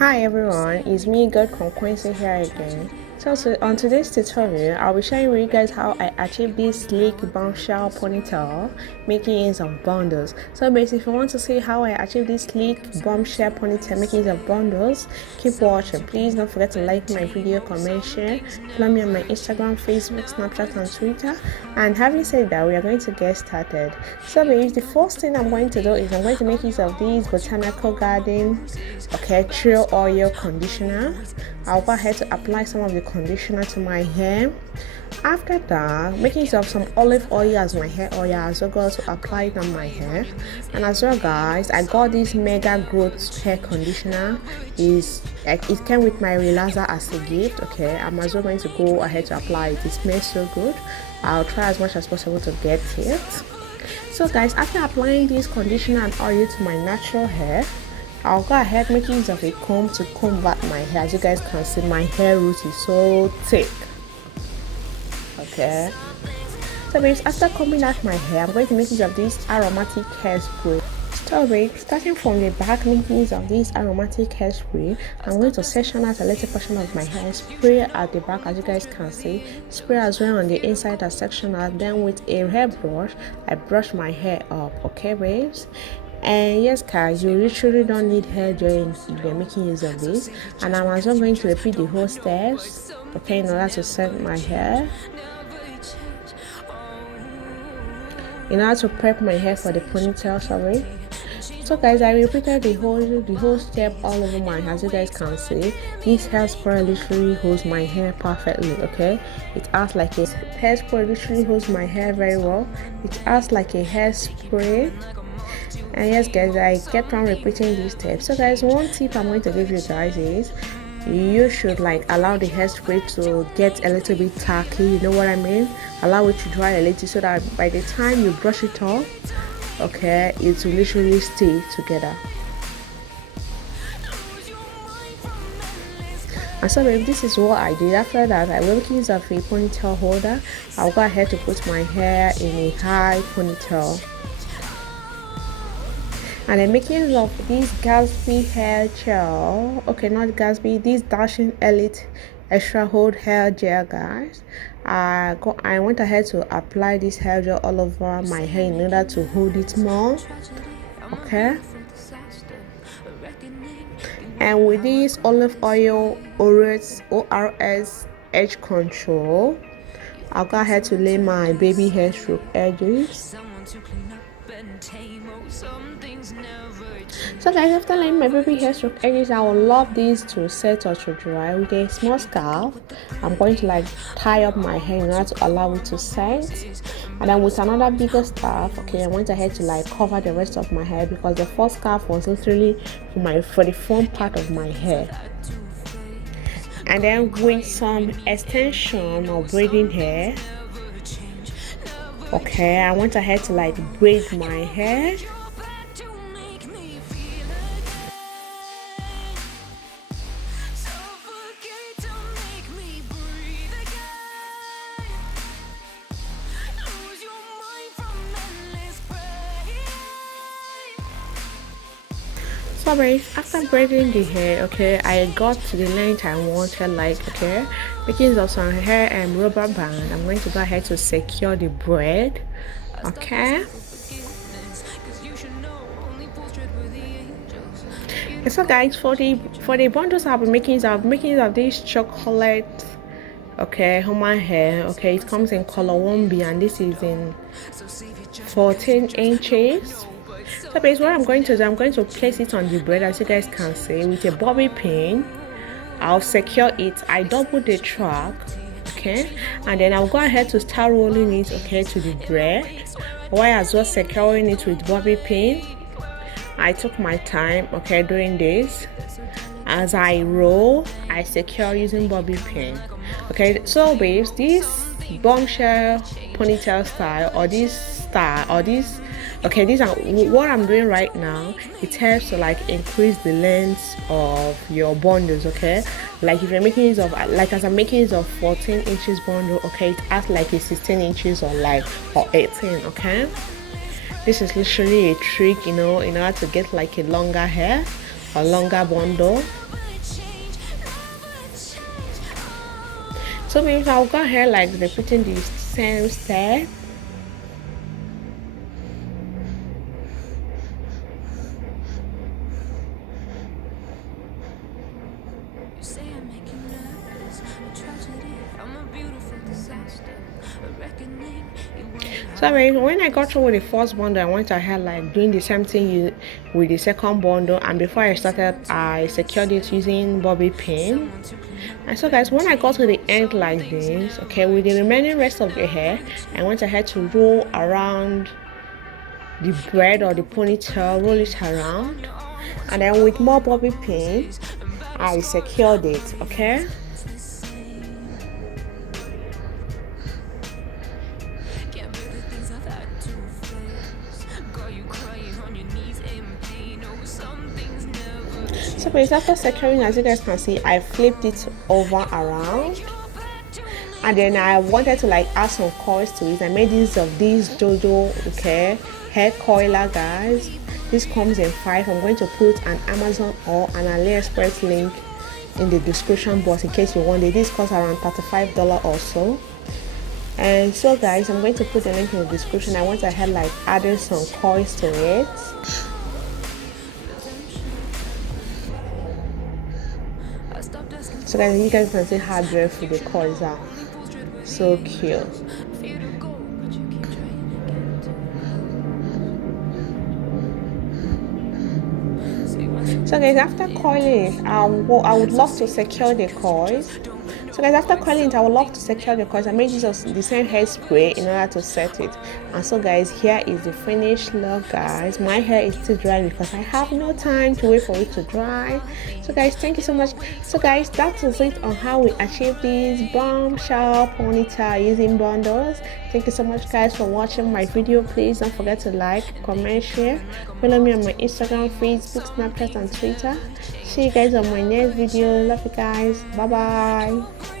Hi everyone, it's me GoldQueen Queency here again. On today's tutorial, I'll be sharing with you guys how I achieved this sleek bombshell ponytail making use of bundles. So basically, if you want to see how I achieved this sleek bombshell ponytail making use of bundles, keep watching. Please don't forget to like my video, comment, share, follow me on my Instagram, Facebook, Snapchat and Twitter. And having said that, we are going to get started. So basically, the first thing I'm going to do is I'm going to make use of this Botanical Garden trail oil conditioner. I'll go ahead to apply some of the conditioner to my hair. After that, making use of some olive oil as my hair oil, as well going to apply it on my hair. And as well guys, I got this mega growth hair conditioner. It came with my relaxer as a gift. I'm as well going to go ahead to apply it. It smells so good. I'll try as much as possible to get it. So guys, after applying this conditioner and oil to my natural hair, I'll go ahead making use of a comb to comb back my hair. As you guys can see, my hair root is so thick. So basically, after combing out my hair, I'm going to make use of this aromatic hairspray. Starting from the back, making use of this aromatic hairspray, I'm going to section out a little portion of my hair, spray at the back as you guys can see, spray as well on the inside and section out. Then with a hairbrush, I brush my hair up. Babes. And yes guys, you literally don't need hair gel if you're making use of this. And I'm also going to repeat the whole steps in order to set my hair, in order to prep my hair for the ponytail. So guys, I repeated the whole step all over my hair. As you guys can see, this hairspray literally holds my hair perfectly. It acts like a hairspray, literally holds my hair very well. It acts like a hairspray. And yes guys, I kept on repeating these steps. So guys, one tip I'm going to give you guys is you should allow the hairspray to get a little bit tacky, you know what I mean, allow it to dry a little so that by the time you brush it off, it will literally stay together. And so if this is what I did, after that I will use of a ponytail holder. I'll go ahead to put my hair in a high ponytail. And I'm making use of this Gatsby hair gel. Not Gatsby, this Dashing Elite Extra Hold hair gel, guys. I went ahead to apply this hair gel all over my hair in order to hold it more. And with this olive oil ORS edge control, I'll go ahead to lay my baby hair stroke edges. So guys, after laying my baby hair stroke edges, I would love this to set or to dry. With a small scarf, I'm going to tie up my hair in order to allow it to set. And then with another bigger scarf, I went ahead to cover the rest of my hair, because the first scarf was literally for the front part of my hair. And then with some extension or braiding hair, I went ahead to braid my hair. So after braiding the hair, I got to the length I wanted, making use of some hair and rubber band. I'm going to go ahead to secure the braid. So guys, for the bundles I'll be making use of this chocolate on my hair. It comes in color 1B and this is in 14 inches. So basically what I'm going to do, I'm going to place it on the braid as you guys can see with a bobby pin. I'll secure it. I double the track, and then I'll go ahead to start rolling it to the braid, while as well securing it with bobby pin. I took my time doing this. As I roll, I secure using bobby pin. So babes, this bombshell ponytail style or this these are what I'm doing right now. It helps to increase the length of your bundles. If you're making use of as I'm making use of 14 inches bundle, it acts like a 16 inches or 18. This is literally a trick, in order to get a longer hair or longer bundle. So maybe I'll go ahead like repeating the same step. So when I got through with the first bundle, I went ahead like doing the same thing with the second bundle, and before I started, I secured it using bobby pin. And so guys, when I got to the end like this, okay, with the remaining rest of the hair, I went ahead to roll around the braid or the ponytail, roll it around, and then with more bobby pin, I secured it, okay. So please, after securing, as you guys can see, I flipped it over around, and then I wanted to like add some coils to it. I made use of this Jojo, okay, hair coiler, guys. This comes in 5. I'm going to put an Amazon or an AliExpress link in the description box in case you want it. This costs around $35 or so. And so guys, I'm going to put the link in the description. I went ahead like adding some coils to it. So guys, you guys can see how beautiful the coils are. So cute. So guys, after coiling it, I would love to secure the coils. So guys, after coiling it, I would love to secure the coils. I made use of the same hairspray in order to set it. And so guys, here is the finished look, guys. My hair is still dry because I have no time to wait for it to dry. So guys, thank you so much. So guys, that is it on how we achieve this bombshell ponytail using bundles. Thank you so much guys for watching my video. Please don't forget to like, comment, share. Follow me on my Instagram, Facebook, Snapchat and Twitter. See you guys on my next video. Love you guys. Bye bye.